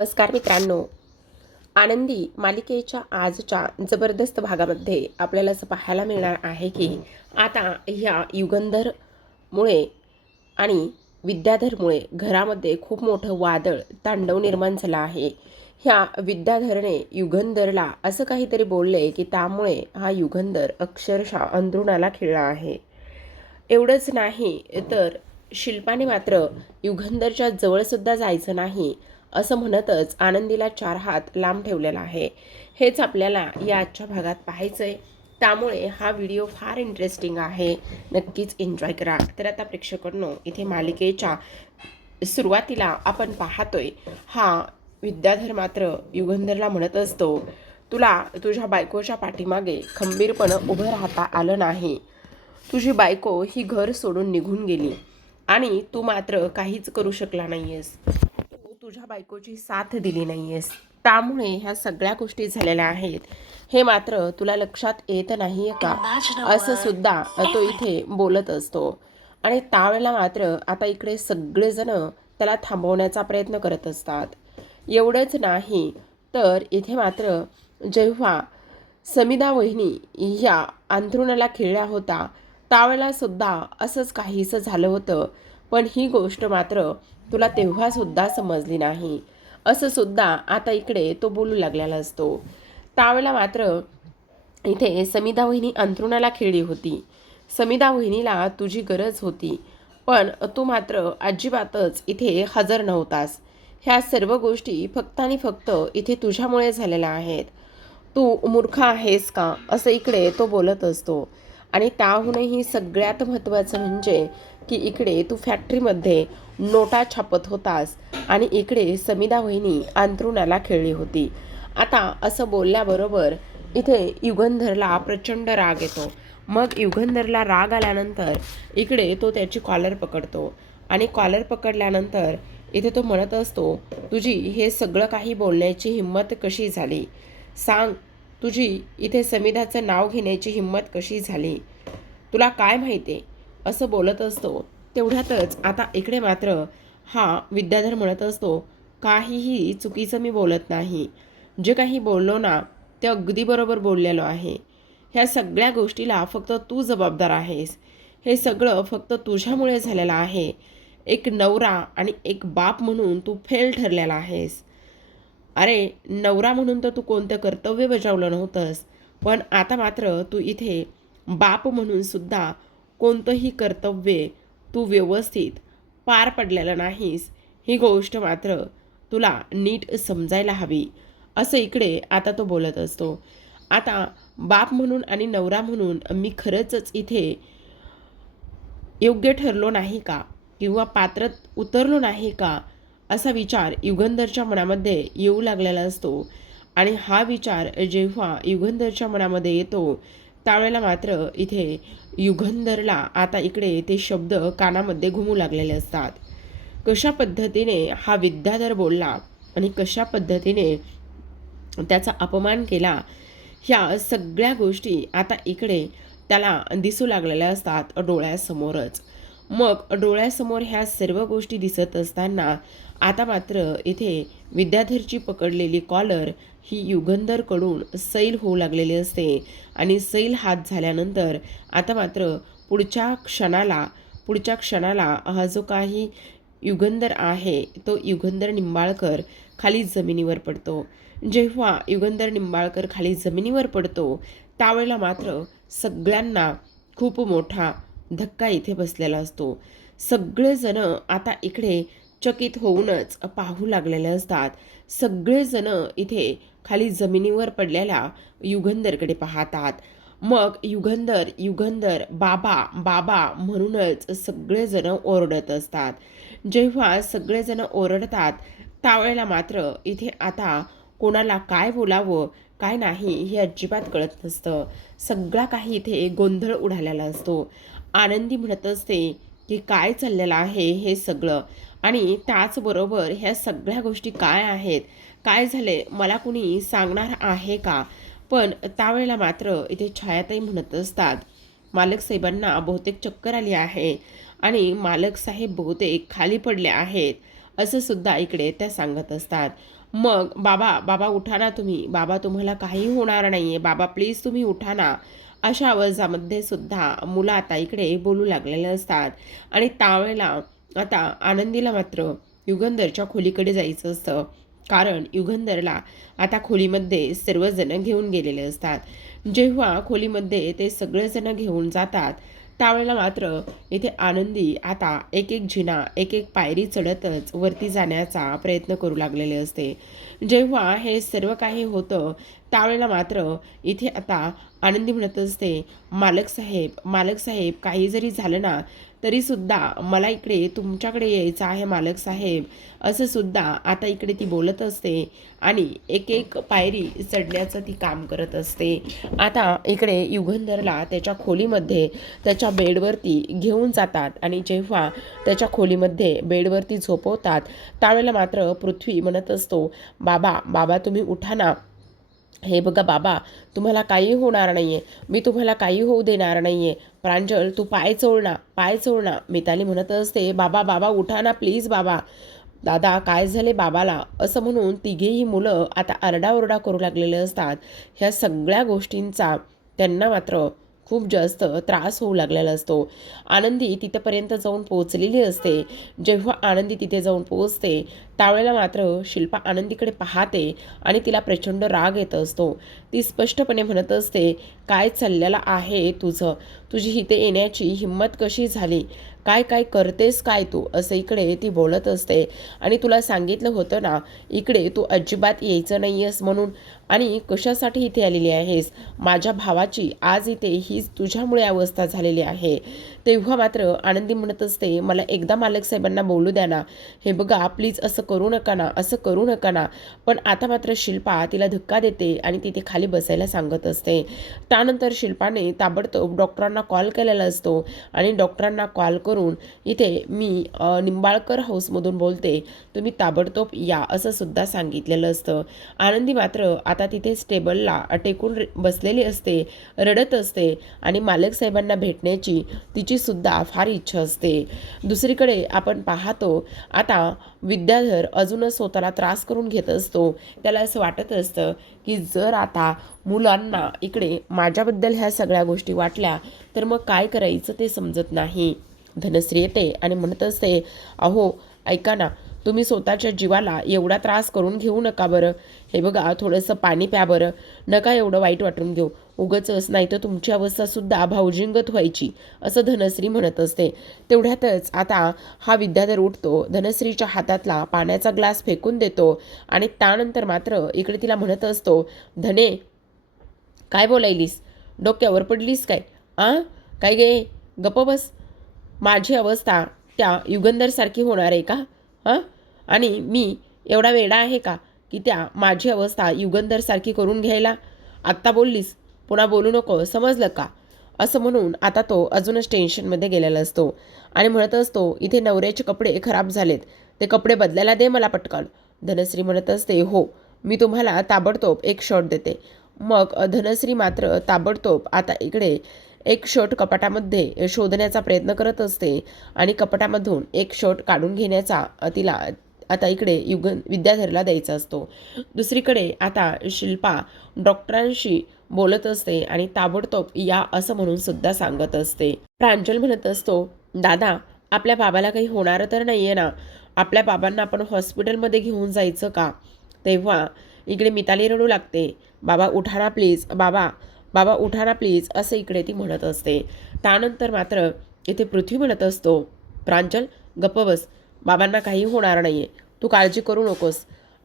नमस्कार मित्रांनो. आनंदी मालिकेच्या आजच्या जबरदस्त भागामध्ये आपल्याला असं पाहायला मिळणार आहे की आता ह्या युगंधरमुळे आणि विद्याधरमुळे घरामध्ये खूप मोठं वादळ तांडव निर्माण झालं आहे. ह्या विद्याधरने युगंधरला असं काहीतरी बोलले की त्यामुळे हा युगंधर अक्षरशः अंथरुणाला खिळला आहे. एवढंच नाही तर शिल्पाने मात्र युगंधरच्या जवळसुद्धा जायचं नाही असं म्हणतच आनंदीला 4 हात लांब ठेवलेला आहे. हेच आपल्याला या आजच्या भागात पाहायचं आहे. त्यामुळे हा व्हिडिओ फार इंटरेस्टिंग आहे. नक्कीच एन्जॉय करा. तर आता प्रेक्षकांनो, इथे मालिकेच्या सुरुवातीला आपण पाहतोय हा विद्याधर मात्र युगंधरला म्हणत असतो, तुला तुझ्या बायकोच्या पाठीमागे खंबीरपणे उभं राहता आलं नाही. तुझी बायको ही घर सोडून निघून गेली आणि तू मात्र काहीच करू शकला नाहीयेस. तू तुझ्या बायकोची साथ दिली नाहीयेस. त्यामुळे ह्या सगळ्या गोष्टी झालेल्या आहेत. हे मात्र तुला लक्षात येत नाहीये का? असं सुद्धा तो इथे बोलत असतो. आणि त्यावेळेला मात्र आता इकडे सगळेजण त्याला थांबवण्याचा प्रयत्न करत असतात. एवढंच नाही तर इथे मात्र जेव्हा समिधा वहिनी या अंथरुणाला खिळल्या होता त्यावेळेला सुद्धा असंच काहीसं झालं होतं. पण ही गोष्ट मात्र तुला तेव्हा सुद्धा समजली नाही असं सुद्धा आता इकडे तो बोलू लागलेला असतो. त्यावेळेला मात्र इथे समिधा वहिनी अंथरुणाला खिळली होती. समिधा वहिनीला तुझी गरज होती, पण तू मात्र अजिबातच इथे हजर नव्हतास. ह्या सर्व गोष्टी फक्त आणि फक्त इथे तुझ्यामुळे झालेल्या आहेत. तू मूर्ख आहेस का असं इकडे तो बोलत असतो. आणि त्याहूनही सगळ्यात महत्त्वाचं म्हणजे की इकडे तू फॅक्टरीमध्ये नोटा छापत होतास आणि इकडे समिधा वहिनी अंथरुणाला खेळली होती. आता असं बोलल्याबरोबर इथे युगंधरला प्रचंड राग येतो. मग युगंधरला राग आल्यानंतर इकडे तो त्याची कॉलर पकडतो आणि कॉलर पकडल्यानंतर इथे तो म्हणत असतो, तुझी हे सगळं काही बोलण्याची हिंमत कशी झाली? सांग, तुझी इथे समिधाचं नाव घेण्याची हिंमत कशी झाली? तुला काय माहिती आहे? असं बोलत असतो. तेवढ्यातच आता इकडे मात्र हा विद्याधर म्हणत असतो, काहीही चुकीचं मी बोलत नाही. जे काही बोललो ना ते अगदी बरोबर बोललेलो आहे. ह्या सगळ्या गोष्टीला फक्त तू जबाबदार आहेस. हे सगळं फक्त तुझ्यामुळे झालेलं आहे. एक नवरा आणि एक बाप म्हणून तू फेल ठरलेला आहेस. अरे, नवरा म्हणून तर तू कोणतं कर्तव्य बजावलं नव्हतंस, पण आता मात्र तू इथे बाप म्हणून सुद्धा कोणतंही कर्तव्य तू व्यवस्थित पार पडलेलं नाहीस. ही गोष्ट मात्र तुला नीट समजायला हवी असं इकडे आता तो बोलत असतो. आता बाप म्हणून आणि नवरा म्हणून मी खरंच इथे योग्य ठरलो नाही का, किंवा पात्रात उतरलो नाही का, असा विचार युगंधरच्या मनामध्ये येऊ लागलेला असतो. आणि हा विचार जेव्हा युगंधरच्या मनामध्ये येतो त्यावेळेला मात्र इथे युगंधरला आता इकडे ते शब्द कानामध्ये घुमू लागलेले असतात. कशा पद्धतीने हा विद्याधर बोलला आणि कशा पद्धतीने त्याचा अपमान केला, ह्या सगळ्या गोष्टी आता इकडे त्याला दिसू लागलेल्या असतात डोळ्यासमोरच. मग डोळ्यासमोर ह्या सर्व गोष्टी दिसत असताना आता मात्र इथे विद्याधरची पकडलेली कॉलर ही युगंधरकडून सैल होऊ लागलेली असते. आणि सैल हात झाल्यानंतर आता मात्र पुढच्या क्षणाला हा जो काही युगंधर आहे तो युगंधर निंबाळकर खाली जमिनीवर पडतो. जेव्हा युगंधर निंबाळकर खाली जमिनीवर पडतो त्यावेळेला मात्र सगळ्यांना खूप मोठा धक्का इथे बसलेला असतो. सगळेजण आता इकडे चकित होऊनच पाहू लागलेले असतात. सगळेजण इथे खाली जमिनीवर पडलेल्या युगंधरकडे पाहतात. मग युगंधर युगंधर बाबा बाबा म्हणूनच सगळेजण ओरडत असतात. जेव्हा सगळेजण ओरडतात त्यावेळेला मात्र इथे आता कोणाला काय बोलावं काय नाही हे अजिबात कळत नसतं. सगळा काही इथे गोंधळ उडालेला असतो. आनंदी म्हणत असते की काय चाललेलं आहे हे सगळं, आणि त्याचबरोबर ह्या सगळ्या गोष्टी काय आहेत, काय झाले मला कुणी सांगणार आहे का? पण त्यावेळेला मात्र इथे छायाताई म्हणत असतात, मालक साहेबांना बहुतेक चक्कर आली आहे आणि मालक साहेब बहुतेक खाली पडले आहेत असं सुद्धा इकडे त्या सांगत असतात. मग बाबा बाबा उठा ना तुम्ही, बाबा तुम्हाला काही होणार नाही आहे, बाबा प्लीज तुम्ही उठा ना, अशा आवाजामध्ये सुद्धा मुलं आता इकडे बोलू लागलेले असतात. आणि त्यावेळेला आता आनंदीला मात्र युगंधरच्या खोलीकडे जायचं असतं. कारण युगंधरला आता खोलीमध्ये सर्वजण घेऊन गेलेले असतात. जेव्हा खोलीमध्ये ते सगळेजण घेऊन जातात त्यावेळेला मात्र इथे आनंदी आता एक एक जिना एक एक पायरी चढतच वरती जाण्याचा प्रयत्न करू लागलेले असते. जेव्हा हे सर्व काही होतं त्यावेळेला मात्र इथे आता आनंदी म्हणत असते, मालक साहेब काही जरी झालं ना तरीसुद्धा मला इकडे तुमच्याकडे यायचं आहे मालक साहेब, असं सुद्धा आता इकडे ती बोलत असते आणि एक एक पायरी चढण्याचं ती काम करत असते. आता इकडे युगंधरला त्याच्या खोलीमध्ये त्याच्या बेडवरती घेऊन जातात आणि जेव्हा त्याच्या खोलीमध्ये बेडवरती झोपवतात त्यावेळेला मात्र पृथ्वी म्हणत असतो, बाबा बाबा तुम्ही उठा ना, हे बघा बाबा तुम्हाला काही होणार नाही आहे, मी तुम्हाला काही होऊ देणार नाही आहे, प्रांजल तू पाय चोळ ना, पाय चोळ ना. मिताली म्हणत असते, बाबा बाबा उठा ना प्लीज बाबा, दादा काय झाले बाबाला, असं म्हणून तिघेही मुलं आता आरडाओरडा करू लागलेले असतात. ह्या सगळ्या गोष्टींचा त्यांना मात्र खूप जास्त त्रास होऊ लागलेला असतो. आनंदी तिथंपर्यंत जाऊन पोहोचलेली असते. जेव्हा आनंदी तिथे जाऊन पोहोचते त्यावेळेला मात्र शिल्पा आनंदीकडे पाहते आणि तिला प्रचंड राग येत असतो. ती स्पष्टपणे म्हणत असते, काय चाललेलं आहे तुझं, तुझी इथे येण्याची हिंमत कशी झाली, काय काय करतेस काय तू, असं इकडे ती बोलत असते. आणि तुला सांगितलं होतं ना इकडे तू अजिबात यायचं नाही आहेस म्हणून, आणि कशासाठी इथे आलेली आहेस, माझ्या भावाची आज इथे हीच तुझ्यामुळे अवस्था झालेली आहे. तेव्हा मात्र आनंदी म्हणत असते, मला एकदा मालक साहेबांना बोलू द्या ना, हे बघा प्लीज असं करू नका ना, असं करू नका ना. पण आता मात्र शिल्पा तिला धक्का देते आणि तिथे खाली बसायला सांगत असते. त्यानंतर शिल्पाने ताबडतोब डॉक्टरांना कॉल केलेला असतो आणि डॉक्टरांना कॉल करून इथे मी निंबाळकर हाऊसमधून बोलते, तुम्ही ताबडतोब या असं सुद्धा सांगितलेलं असतं. आनंदी मात्र आता तिथे टेबलला टेकून बसलेली असते, रडत असते आणि मालक साहेबांना भेटण्याची तिची सुद्धा फार इच्छा असते. दुसरीकडे आपण पाहतो आता विद्याधर अजूनच स्वतःला त्रास करून घेत असतो. त्याला असं वाटत असतं की जर आता मुलांना इकडे माझ्याबद्दल ह्या सगळ्या गोष्टी वाटल्या तर मग काय करायचं ते समजत नाही. धनश्री येते आणि म्हणत असते, अहो ऐका ना, तुम्ही स्वतःच्या जीवाला एवढा त्रास करून घेऊ नका बरं, हे बघा थोडंसं पाणी प्या बरं, नका एवढं वाईट वाटून घेऊ, उगचच नाही तर तुमची अवस्थासुद्धा भावजिंगत व्हायची, असं धनश्री म्हणत असते. तेवढ्यातच आता हा विद्याधर उठतो, धनश्रीच्या हातातला पाण्याचा ग्लास फेकून देतो आणि त्यानंतर मात्र इकडे तिला म्हणत असतो, धने काय बोलायलीस, डोक्यावर पडलीस काय, काय गे, गप्प बस, माझी अवस्था त्या युगंधरसारखी होणार आहे का, आणि मी एवढा वेडा आहे का की त्या माझी अवस्था युगंधरसारखी करून घ्यायला, आत्ता बोललीस पुन्हा बोलू नको समजलं का, असं म्हणून आता तो अजूनच टेन्शनमध्ये गेलेला असतो आणि म्हणत असतो, इथे नवऱ्याचे कपडे खराब झालेत, ते कपडे बदलायला दे मला पटकन. धनश्री म्हणत असते, हो मी तुम्हाला ताबडतोब एक शर्ट देते. मग धनश्री मात्र ताबडतोब आता इकडे एक शर्ट कपाटामध्ये शोधण्याचा प्रयत्न करत असते आणि कपाटामधून एक शर्ट काढून घेण्याचा तिला आता इकडे विद्याधरला द्यायचा असतो. दुसरीकडे आता शिल्पा डॉक्टरांशी बोलत असते आणि ताबडतोब या असं म्हणून सुद्धा सांगत असते. प्रांजल म्हणत असतो, दादा आपल्या बाबाला काही होणार तर नाही आहे ना, आपल्या बाबांना आपण हॉस्पिटलमध्ये घेऊन जायचं का. तेव्हा इकडे मिताली रडू लागते, बाबा उठा ना प्लीज, बाबा बाबा उठा ना प्लीज, असं इकडे ती म्हणत असते. त्यानंतर मात्र इथे पृथ्वी म्हणत असतो, प्रांजल गप्प बस, बाबांना काही होणार नाही आहे, तू काळजी करू नकोस.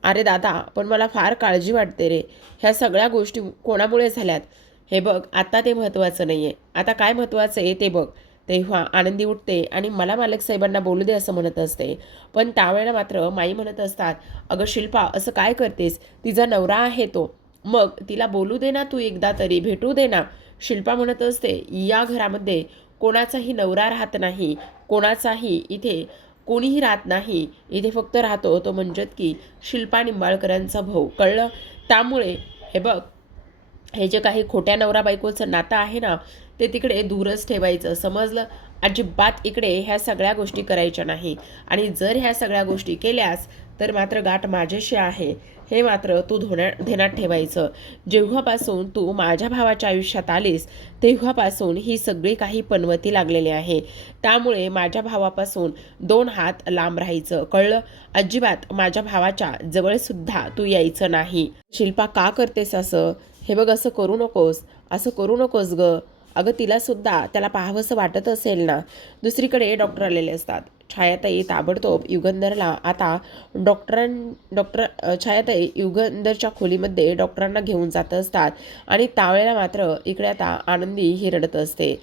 अरे दादा पण मला फार काळजी वाटते रे, ह्या सगळ्या गोष्टी कोणामुळे झाल्यात, हे बघ आता ते महत्त्वाचं नाही आहे, आता काय महत्त्वाचं आहे ते बघ. तेव्हा आनंदी उठते आणि मला मालक साहेबांना बोलू दे असं म्हणत असते. पण त्यावेळेला मात्र माई म्हणत असतात, अगं शिल्पा असं काय करतेस, तिचा नवरा आहे तो, मग तिला बोलू दे ना, तू एकदा तरी भेटू दे ना. शिल्पा म्हणत असते, या घरामध्ये कोणाचाही नवरा राहत नाही, कोणाचाही इथे कोणीही राहत नाही, इथे फक्त राहतो तो म्हणजे की शिल्पा निंबाळकरांचा भाऊ, कळलं. त्यामुळे हे बघ, हे जे काही खोट्या नवरा बायकोचं नातं आहे ना ते तिकडे दूरच ठेवायचं, समजलं. अजिबात इकडे ह्या सगळ्या गोष्टी करायच्या नाही आणि जर ह्या सगळ्या गोष्टी केल्यास तर मात्र गाठ माझ्याशी आहे हे मात्र तू ध्यानात ठेवायचं. जेव्हापासून तू माझ्या भावाच्या आयुष्यात आलीस तेव्हापासून ही सगळी काही पनवती लागलेली आहे. त्यामुळे माझ्या भावापासून 2 हात लांब राहायचं, कळलं? अजिबात माझ्या भावाच्या जवळसुद्धा तू यायचं नाही. शिल्पा, का करतेस असं? हे बघ, असं करू नकोस, असं करू नकोस ग. अगं तिला सुद्धा त्याला पाहावंसं वाटत असेल ना. दुसरीकडे डॉक्टर आलेले असतात. छायाताई ताबडतोब युगंधरला आता छायाताई युगंधरच्या खोलीमध्ये डॉक्टरांना घेऊन जात असतात आणि त्यावेळेला मात्र इकडे आता आनंदी ही रडत असते.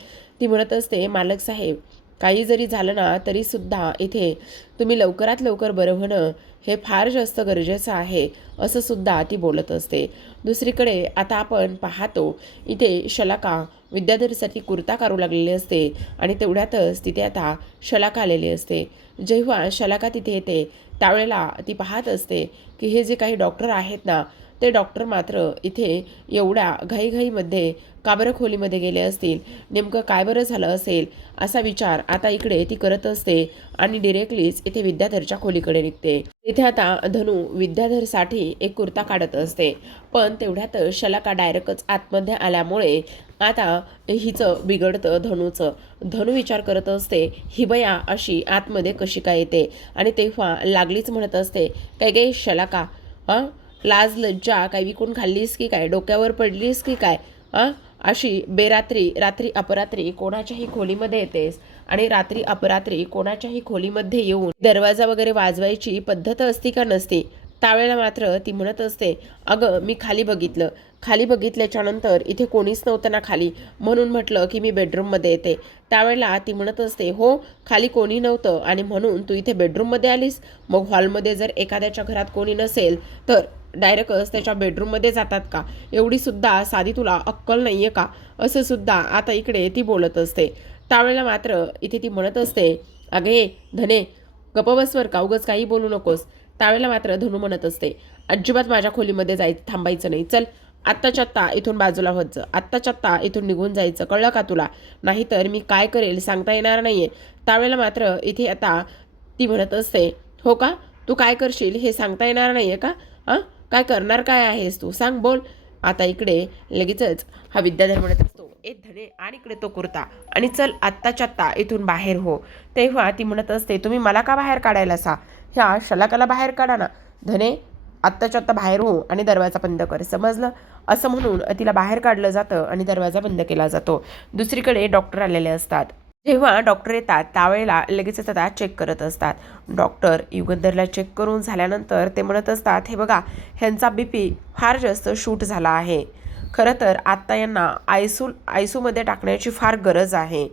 ती म्हणत असते, मालक साहेब, काही जरी झालं ना तरी सुद्धा इथे तुम्ही लवकरात लवकर बरं होणं हे फार जास्त गरजेचं आहे, असं सुद्धा ती बोलत असते. दुसरीकडे आता आपण पाहतो इथे शलाका विद्याधरसाठी कुर्ता काढू लागलेली असते आणि तेवढ्यातच तिथे आता शलाका आलेली असते. जेव्हा शलाका तिथे येते त्यावेळेला ती पाहत असते की हे जे काही डॉक्टर आहेत ना ते डॉक्टर मात्र इथे एवढ्या घाईघाईमध्ये का बरं खोलीमध्ये गेले असतील, नेमकं काय बरं झालं असेल असा विचार आता इकडे ती करत असते आणि डिरेक्टलीच इथे विद्याधरच्या खोलीकडे निघते. इथे आता धनू विद्याधरसाठी एक कुर्ता काढत असते, पण तेवढ्यात शलाका डायरेक्टच आतमध्ये आल्यामुळे आता हिचं बिघडतं धनूचं. धनू विचार करत असते, ही बया अशी आतमध्ये कशी काय येते, आणि तेव्हा लागलीच म्हणत असते, काय गे शलाका, हां लाज लज्जा काय विकून खाल्लीस की काय, डोक्यावर पडलीस की काय, अशी रात्री अपरात्री कोणाच्याही खोलीमध्ये येतेस आणि रात्री अपरात्री कोणाच्याही खोलीमध्ये येऊन दरवाजा वगैरे वाजवायची पद्धत असती का नसती? त्यावेळेला मात्र ती म्हणत असते, अगं मी खाली बघितल्याच्या नंतर इथे कोणीच नव्हतं ना खाली, म्हणून म्हटलं की मी बेडरूममध्ये येते. त्यावेळेला ती म्हणत असते, हो खाली कोणी नव्हतं आणि म्हणून तू इथे बेडरूममध्ये आलीस? मग हॉलमध्ये जर एखाद्याच्या घरात कोणी नसेल तर डायरेक्टच त्याच्या बेडरूममध्ये जातात का? एवढी सुद्धा साधी तुला अक्कल नाही आहे का? असं सुद्धा आता इकडे ती बोलत असते. त्यावेळेला मात्र इथे ती म्हणत असते, अगे धने गप्प बसवर का, उगाच काही बोलू नकोस. त्यावेळेला मात्र धनू म्हणत असते, अजिबात माझ्या खोलीमध्ये थांबायचं नाही, चल आत्ताच्या आत्ता इथून बाजूला होत जा, आत्ताच्या आत्ता इथून निघून जायचं, कळलं का तुला? नाहीतर मी काय करेल सांगता येणार नाहीये. त्यावेळेला मात्र इथे आता ती म्हणत असते, हो का, तू काय करशील हे सांगता येणार नाहीये का? काय करणार काय आहेस तू, सांग, बोल. आता इकडे लगेचच हा विद्याधर म्हणत असतो, ए धने आणि इकडे तो कुर्ता आणि चल आत्ताच्या आत्ता इथून बाहेर हो. तेव्हा ती म्हणत असते, तुम्ही मला का बाहेर काढायला सा, ह्या शलाकाला बाहेर काढा ना. धने आत्ताच्या आत्ता बाहेर हो आणि दरवाजा बंद कर, समजलं? असं म्हणून तिला बाहेर काढलं जातं आणि दरवाजा बंद केला जातो. दुसरीकडे डॉक्टर आलेले असतात. जेव्हा डॉक्टर येतात त्यावेळेला लगेचच आता चेक करत असतात. डॉक्टर युगंधरला चेक करून झाल्यानंतर ते म्हणत असतात, हे बघा ह्यांचा BP फार जास्त शूट झाला आहे. खरं तर आत्ता यांना आयसूमध्ये टाकण्याची फार गरज आहे,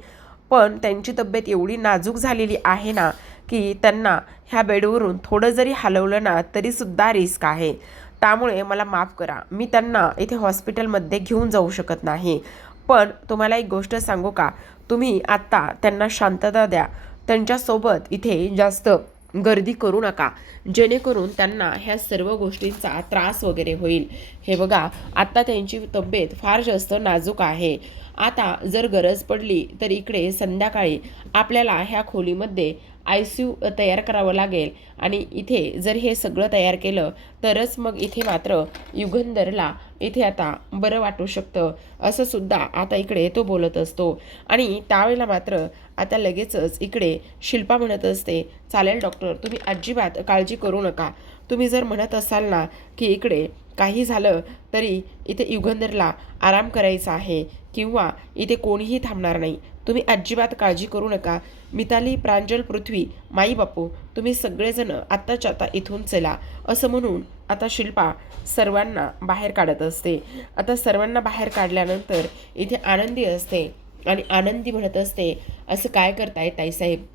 पण त्यांची तब्येत एवढी नाजूक झालेली आहे ना की त्यांना ह्या बेडवरून थोडं जरी हलवलं ना तरीसुद्धा रिस्क आहे. त्यामुळे मला माफ करा, मी त्यांना इथे हॉस्पिटलमध्ये घेऊन जाऊ शकत नाही. पण तुम्हाला एक गोष्ट सांगू का, तुम्ही आत्ता त्यांना शांतता द्या, त्यांच्यासोबत इथे जास्त गर्दी करू नका, जेणेकरून त्यांना ह्या सर्व गोष्टींचा त्रास वगैरे होईल. हे बघा आत्ता त्यांची तब्येत फार जास्त नाजूक आहे. आता जर गरज पडली तर इकडे संध्याकाळी आपल्याला ह्या खोलीमध्ये ICU तयार करावं लागेल आणि इथे जर हे सगळं तयार केलं तरच मग इथे मात्र युगंधरला इथे आता बरं वाटू शकतं, असं सुद्धा आता इकडे तो बोलत असतो. आणि त्यावेळेला मात्र आता लगेचच इकडे शिल्पा म्हणत असते, चालेल डॉक्टर, तुम्ही अजिबात काळजी करू नका. तुम्ही जर म्हणत असाल ना की इकडे काही झालं तरी इथे युगंधरला आराम करायचा आहे किंवा इथे कोणीही थांबणार नाही, तुम्ही अजिबात काळजी करू नका. मिताली, प्रांजल, पृथ्वी, माई बापू, तुम्ही सगळेजण आत्ताच्या आता इथून चला, असं म्हणून आता शिल्पा सर्वांना बाहेर काढत असते. आता सर्वांना बाहेर काढल्यानंतर इथे आनंदी असते आणि आनंदी म्हणत असते, असं काय करताय ताईसाहेब,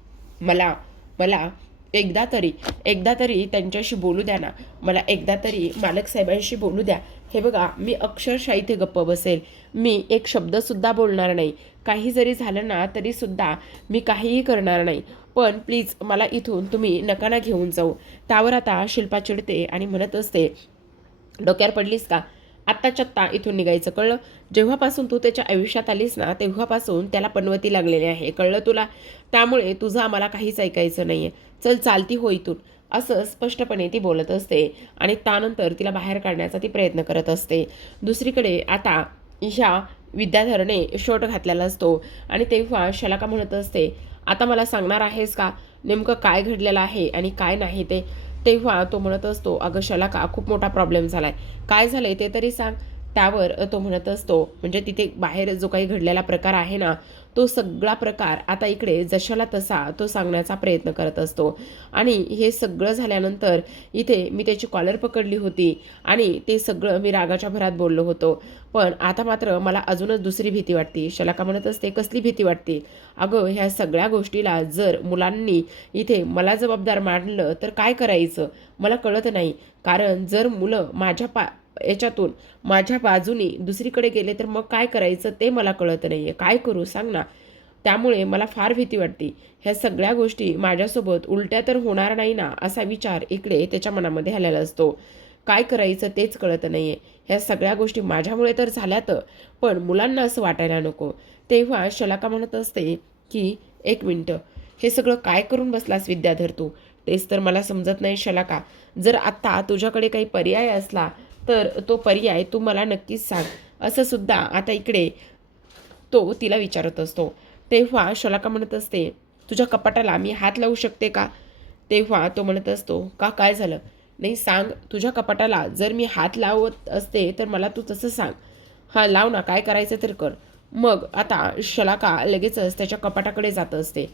मला मला एकदा तरी त्यांच्याशी बोलू द्या ना, मला एकदा तरी मालक साहेबांशी बोलू द्या. हे बघा मी अक्षरशः इथे गप्प बसेल, मी एक शब्दसुद्धा बोलणार नाही, काही जरी झालं ना तरीसुद्धा मी काहीही करणार नाही, पण प्लीज मला इथून तुम्ही नका ना घेऊन जाऊ. त्यावर आता शिल्पा चिडते आणि म्हणत असते, डोक्यावर पडलीस का, आत्ताच्या आत्ता इथून निघायचं, कळलं? जेव्हापासून तू त्याच्या आयुष्यात आलीस ना तेव्हापासून त्याला पनवती लागलेली आहे, कळलं तुला? त्यामुळे तुझं आम्हाला काहीच ऐकायचं नाही आहे. चल चालती हो इथून. असं स्पष्टपणे ती बोलत असते आणि त्यानंतर तिला बाहेर काढण्याचा ती प्रयत्न करत असते. दुसरीकडे आता ह्या विद्याधरने शर्ट घातलेला असतो आणि तेव्हा शलाका म्हणत असते, आता मला सांगणार आहेस का नेमकं काय घडलेलं आहे आणि काय नाही ते. तेव्हा तो म्हणत असतो, अगं शलाका, खूप मोठा प्रॉब्लेम झालाय, काय झालंय ते तरी सांग. त्यावर तो म्हणत असतो, म्हणजे तिथे बाहेर जो काही घडलेला प्रकार आहे ना, तो सगळा प्रकार आता इकडे जशाला तसा तो सांगण्याचा प्रयत्न करत असतो. आणि हे सगळं झाल्यानंतर इथे मी त्याची कॉलर पकडली होती आणि ते सगळं मी रागाच्या भरात बोललो होतो. पण आता मात्र मला अजूनच दुसरी भीती वाटते. शलाका म्हणत असते, कसली भीती वाटते? अगं, ह्या सगळ्या गोष्टीला जर मुलांनी इथे मला जबाबदार मानलं तर काय करायचं मला कळत नाही. कारण जर मुलं याच्यातून माझ्या बाजूनी दुसरीकडे गेले तर मग काय करायचं ते मला कळत नाही आहे. काय करू सांग ना? त्यामुळे मला फार भीती वाटते. ह्या सगळ्या गोष्टी माझ्यासोबत उलट्या तर होणार नाही ना, असा विचार इकडे त्याच्या मनामध्ये आलेला असतो. काय करायचं तेच कळत नाही आहे. ह्या सगळ्या गोष्टी माझ्यामुळे तर झाल्यात, पण मुलांना असं वाटायला नको. तेव्हा शलाका म्हणत असते की, एक मिनटं, हे सगळं काय करून बसलास विद्याधर तू? तेच तर मला समजत नाही शलाका. जर आत्ता तुझ्याकडे काही पर्याय असला तर तो पर्याय तू मला नक्कीच सांग, असं सुद्धा आता इकडे तो तिला विचारत असतो. तेव्हा शलाका म्हणत असते, तुझ्या कपाटाला मी हात लावू शकते का? तेव्हा तो म्हणत असतो, का काय झालं? नाही सांग, तुझ्या कपाटाला जर मी हात लावत असते तर मला तू तसं सांग. हां लाव ना, काय करायचं तर कर. मग आता शलाका लगेचच त्याच्या कपाटाकडे जात असते.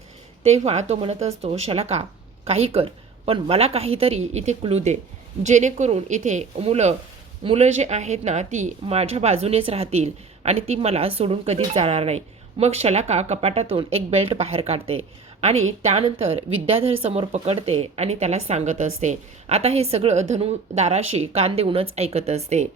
तेव्हा तो म्हणत असतो, शलाका काही कर, पण मला काहीतरी इथे क्लू दे, जेणेकरून इथे मुलं मुलं जे आहेत ना ती माझ्या बाजूनेच राहतील आणि ती मला सोडून कधीच जाणार नाही. मग शलाका कपाटातून एक बेल्ट बाहेर काढते आणि त्यानंतर विद्याधर समोर पकडते आणि त्याला सांगत असते. आता हे सगळं धनु दाराशी कान देऊनच ऐकत असते,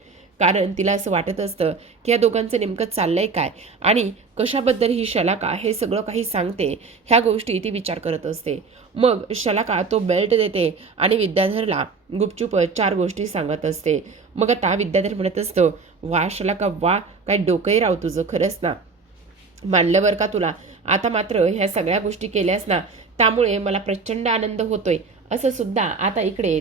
कारण तिला असं वाटत असतं की या दोघांचं नेमकं चाललंय काय आणि कशाबद्दल ही शलाका हे सगळं काही सांगते, ह्या गोष्टी ती विचार करत असते. मग शलाका तो बेल्ट देते आणि विद्याधरला गुपचूप 4 गोष्टी सांगत असते. मग आता विद्याधर म्हणत असतं, वा शलाका वा, काय डोकंही राव तुझं, खरंच ना, मानलं बरं का तुला. आता मात्र ह्या सगळ्या गोष्टी केल्यास ना, त्यामुळे मला प्रचंड आनंद होतोय, असं सुद्धा आता इकडे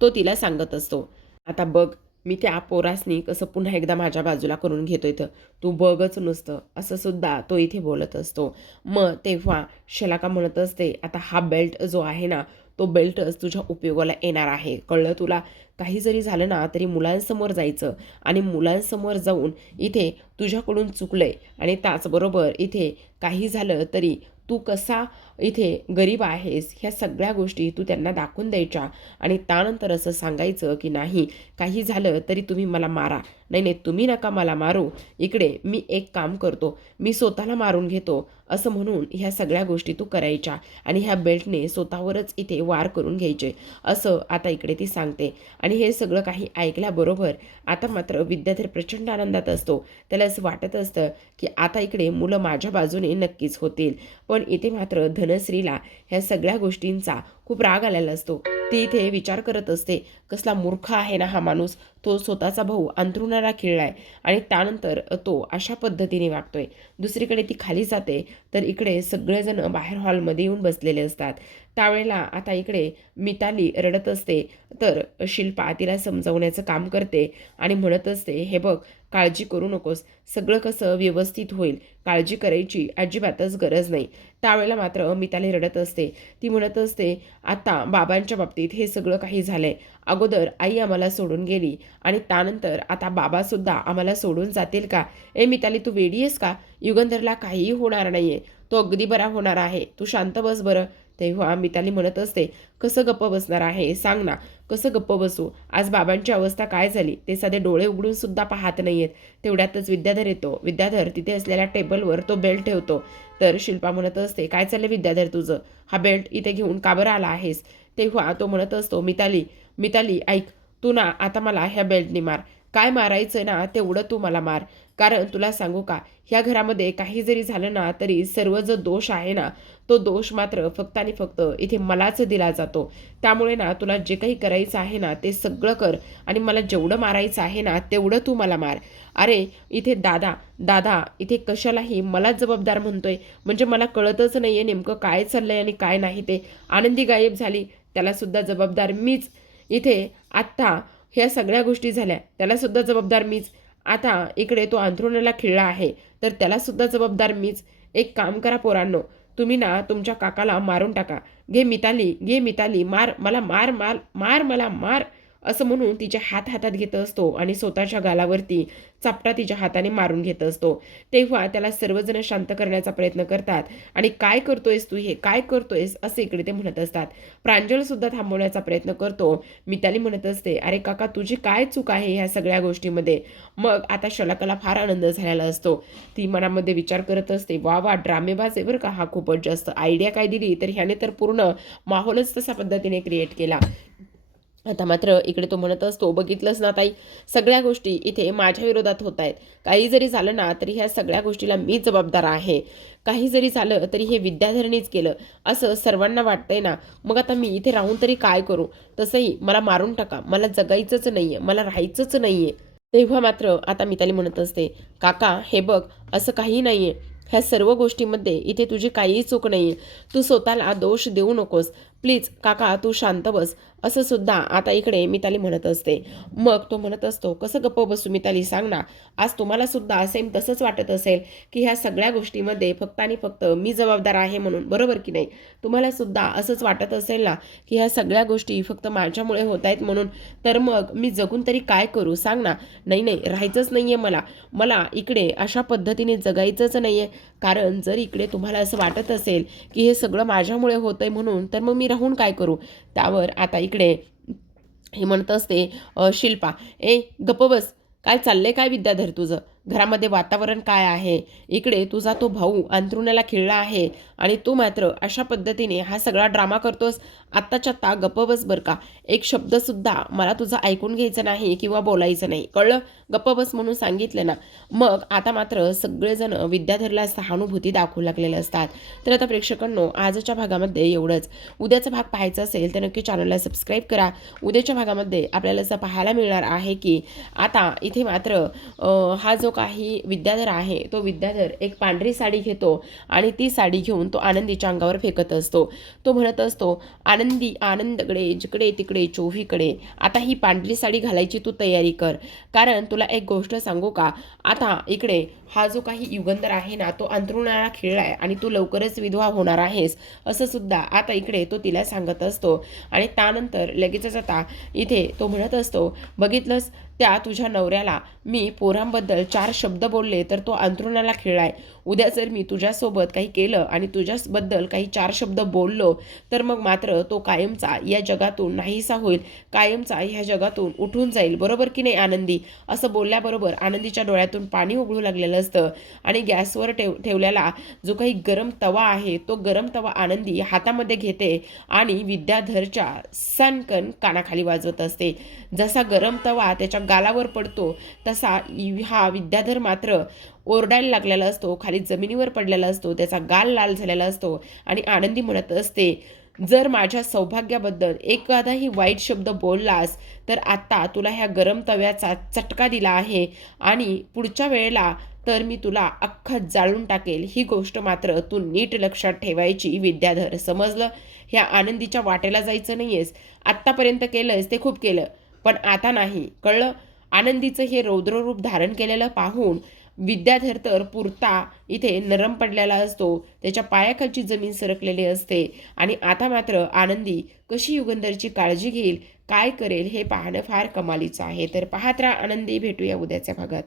तो तिला सांगत असतो. आता बघ, मी त्या पोरासनी कसं पुन्हा एकदा माझ्या बाजूला करून घेतोय, तर तू बघच नुसतं, असं सुद्धा तो इथे बोलत असतो. मग तेव्हा शलाका म्हणत असते, आता हा बेल्ट जो आहे ना, तो बेल्टच तुझ्या उपयोगाला येणार आहे, कळलं तुला? काही जरी झालं ना तरी मुलांसमोर जायचं आणि मुलांसमोर जाऊन इथे तुझ्याकडून चुकलंय आणि त्याचबरोबर इथे काही झालं तरी तू कसा इथे गरीब आहेस ह्या सगळ्या गोष्टी तू त्यांना दाखवून द्यायच्या आणि त्यानंतर असं सांगायचं की नाही, काही झालं तरी तुम्ही मला मारा, नाही नाही तुम्ही नका मला मारू, इकडे मी एक काम करतो, मी स्वतःला मारून घेतो, असं म्हणून ह्या सगळ्या गोष्टी तू करायच्या आणि ह्या बेल्टने स्वतःवरच इथे वार करून घ्यायचे, असं आता इकडे ती सांगते. आणि हे सगळं काही ऐकल्याबरोबर आता मात्र विद्याधर प्रचंड आनंदात असतो. त्याला असं वाटत असतं की आता इकडे मुलं माझ्या बाजूने नक्कीच होतील. पण इथे मात्र धनश्रीला ह्या सगळ्या गोष्टींचा खूप राग आलेला असतो. ती इथे विचार करत असते, कसला मूर्ख आहे ना हा माणूस, तो स्वतःचा भाऊ अंथरुणाला खिळलाय आणि त्यानंतर तो अशा पद्धतीने वागतोय. दुसरीकडे ती खाली जाते तर इकडे सगळेजण बाहेर हॉलमध्ये येऊन बसलेले असतात. त्यावेळेला आता इकडे मिताली रडत असते, तर शिल्पा तिला समजवण्याचं काम करते आणि म्हणत असते, हे बघ, काळजी करू नकोस, सगळं कसं व्यवस्थित होईल, काळजी करायची अजिबातच गरज नाही. त्यावेळेला मात्र मिताली रडत असते. ती म्हणत असते, आता बाबांच्या बाबतीत हे सगळं काही झालंय, अगोदर आई आम्हाला सोडून गेली आणि त्यानंतर आता बाबासुद्धा आम्हाला सोडून जातील का? मिताली, तू वेडी आहेस का? युगंधरला काहीही होणार नाहीये, तो अगदी बरा होणार आहे, तू शांत बस बरं. तेव्हा मिताली म्हणत असते, कसं गप्प बसणार आहे सांग ना, कसं गप्प बसू? आज बाबांची अवस्था काय झाली ते साधे डोळे उघडून सुद्धा पाहत नाहीयेत. तेवढ्यातच विद्याधर येतो. विद्याधर तिथे असलेल्या टेबलवर तो बेल्ट ठेवतो. तर शिल्पा म्हणत असते, काय चाललंय विद्याधर तुझं? हा बेल्ट इथे घेऊन का बरं आला आहेस? तेव्हा तो म्हणत असतो, मिताली मिताली ऐक, तू ना आता मला ह्या बेल्टनी मार, काय मारायचं ना तेवढं तू मला मार. कारण तुला सांगू का, ह्या घरामध्ये काही जरी झालं ना तरी सर्व जो दोष आहे ना, तो दोष मात्र फक्त आणि फक्त इथे मलाच दिला जातो. त्यामुळे ना तुला जे काही करायचं आहे ना ते सगळं कर आणि मला जेवढं मारायचं आहे ना तेवढं तू मला मार. अरे इथे दादा दादा इथे कशालाही मलाच जबाबदार म्हणतोय, म्हणजे मला कळतच नाही आहे नेमकं काय चाललंय आणि काय नाही ते. आनंदी गायब झाली त्यालासुद्धा जबाबदार मीच. इथे आत्ता ह्या सगळ्या गोष्टी झाल्या, त्यालासुद्धा जबाबदार मीच. आता इकडे तो अंथरुणाला खिळला आहे, तर त्यालासुद्धा जबाबदार मीच. एक काम करा पोरांनो, तुम्ही ना तुमच्या काकाला मारून टाका. घे मिताली, मार मला, मार मार मार मला मार, असं म्हणून तिचे हात हातात घेत असतो आणि स्वतःच्या गालावरती चापटा तिच्या हाताने मारून घेत असतो. तेव्हा त्याला सर्वजण शांत करण्याचा प्रयत्न करतात आणि काय करतोयस तू, हे काय करतोयस, असे इकडे ते म्हणत असतात. प्रांजळ सुद्धा थांबवण्याचा प्रयत्न करतो. मिताली म्हणत असते, अरे काका तुझी काय चूक आहे ह्या सगळ्या गोष्टीमध्ये. मग आता शलाकाला फार आनंद झालेला असतो. ती मनामध्ये विचार करत असते, वा वा ड्रामेबाज आहे बरं का हा, खूपच जास्त आयडिया काय दिली, तर ह्याने तर पूर्ण माहोलच तसा पद्धतीने क्रिएट केला. आता मात्र इकडे तो म्हणत असतो, बघितलंच ना ताई, सगळ्या गोष्टी इथे माझ्या विरोधात होत आहेत. काही जरी झालं ना तरी ह्या सगळ्या गोष्टीला मी जबाबदार आहे. काही जरी झालं तरी हे विद्याधरणीच केलं असं सर्वांना वाटतंय ना. मग आता मी इथे राहून तरी काय करू. तसंही मला मारून टाका, मला जगायचंच नाहीये, मला राहायचंच नाहीये. तेव्हा मात्र आता मिताली म्हणत असते, काका हे बघ, असं काही नाहीये. ह्या सर्व गोष्टीमध्ये इथे तुझी काहीही चूक नाहीये. तू स्वतःला दोष देऊ नकोस. प्लीज काका तू शांत बस, असं सुद्धा आता इकडे मिताली म्हणत असते. मग तो म्हणत असतो, कसं गप्प बसू मिताली, सांग ना. आज तुम्हाला सुद्धा सेम तसंच वाटत असेल की ह्या सगळ्या गोष्टीमध्ये फक्त आणि फक्त मी जबाबदार आहे म्हणून, बरोबर की नाही. तुम्हाला सुद्धा असंच वाटत असेल ना की ह्या सगळ्या गोष्टी फक्त माझ्यामुळे होत आहेत म्हणून. तर मग मी जगून तरी काय करू, सांग ना. नाही राहायचंच नाहीये मला इकडे अशा पद्धतीने जगायचंच नाहीये. कारण जर इकडे तुम्हाला असं वाटत असेल की हे सगळं माझ्यामुळे होतंय म्हणून, तर मग मी राहून काय करू. त्यावर आता इकडे हे म्हणत असते, शिल्पा गप्प बस, काय चाललंय काय विद्याधर तुझं, घरामध्ये वातावरण काय आहे. इकडे तुझा तो भाऊ अंथरुणाला खिळला आहे आणि तू मात्र अशा पद्धतीने हा सगळा ड्रामा करतोस. आत्ताच्या आत्ता गप्प बस बरं का. एक शब्दसुद्धा मला तुझं ऐकून घ्यायचं नाही किंवा बोलायचं नाही, कळलं. गप्प बस म्हणून सांगितलं ना. मग आता मात्र सगळेजण विद्याधरला सहानुभूती दाखवू लागलेले असतात. तर आता प्रेक्षकांनो, आजच्या भागामध्ये एवढंच. उद्याचा भाग पाहायचा असेल तर नक्की चॅनलला सबस्क्राईब करा. उद्याच्या भागामध्ये आपल्याला असं पाहायला मिळणार आहे की आता इथे मात्र हा जो काही विद्याधर आहे, तो विद्याधर एक पांढरी साडी घेतो आणि ती साडी घेऊन तो आनंदीच्या अंगावर फेकत असतो. तो म्हणत असतो, आनंदी आनंदकडे जिकडे तिकडे चोहीकडे, आता ही पांढरी साडी घालायची तू तयारी कर. कारण तुला एक गोष्ट सांगू का, आता इकडे हा जो काही युगंधर आहे ना, तो अंथरुणाला खिळलाय आणि तू लवकरच विधवा होणार आहेस, असं सुद्धा आता इकडे तो तिला सांगत असतो. आणि त्यानंतर लगेचच आता इथे तो म्हणत असतो, बघितलंस त्या तुझ्या नवऱ्याला मी पोरांबद्दल 4 शब्द बोलले तर तो अंथरुणाला खिळलाय. उद्या जर मी तुझ्यासोबत काही केलं आणि तुझ्याबद्दल काही 4 शब्द बोललो तर मग मात्र तो कायमचा या जगातून नाहीसा होईल, कायमचा ह्या जगातून उठून जाईल, बरोबर की नाही आनंदी. असं बोलल्याबरोबर आनंदीच्या डोळ्यातून पाणी उघडू लागलेलं असतं आणि गॅसवर ठेवलेला जो काही गरम तवा आहे, तो गरम तवा आनंदी हातामध्ये घेते आणि विद्याधरच्या सनकन कानाखाली वाजवत असते. जसा गरम तवा त्याच्या गालावर पडतो तसा हा विद्याधर मात्र ओरडायला लागलेला असतो, खाली जमिनीवर पडलेला असतो, त्याचा गाल लाल झालेला असतो आणि आनंदी म्हणत असते, जर माझ्या सौभाग्याबद्दल एखादाही वाईट शब्द बोललास तर आता तुला ह्या गरम तव्याचा चटका दिला आहे आणि पुढच्या वेळेला तर मी तुला अख्खं जाळून टाकेल. ही गोष्ट मात्र तू नीट लक्षात ठेवायची विद्याधर, समजलं. ह्या आनंदीच्या वाटेला जायचं नाहीयेस. आत्तापर्यंत केलंयस ते खूप केलं, पण आता नाही, कळलं. आनंदीचं हे रौद्ररूप धारण केलेलं पाहून विद्याधर तर पुरता इथे नरम पडलेला असतो, त्याच्या पायाखालची जमीन सरकलेली असते. आणि आता मात्र आनंदी कशी युगंधरची काळजी घेईल, काय करेल, हे पाहणं फार कमालीचं आहे. तर पाहत राहा आनंदी. भेटूया उद्याच्या भागात.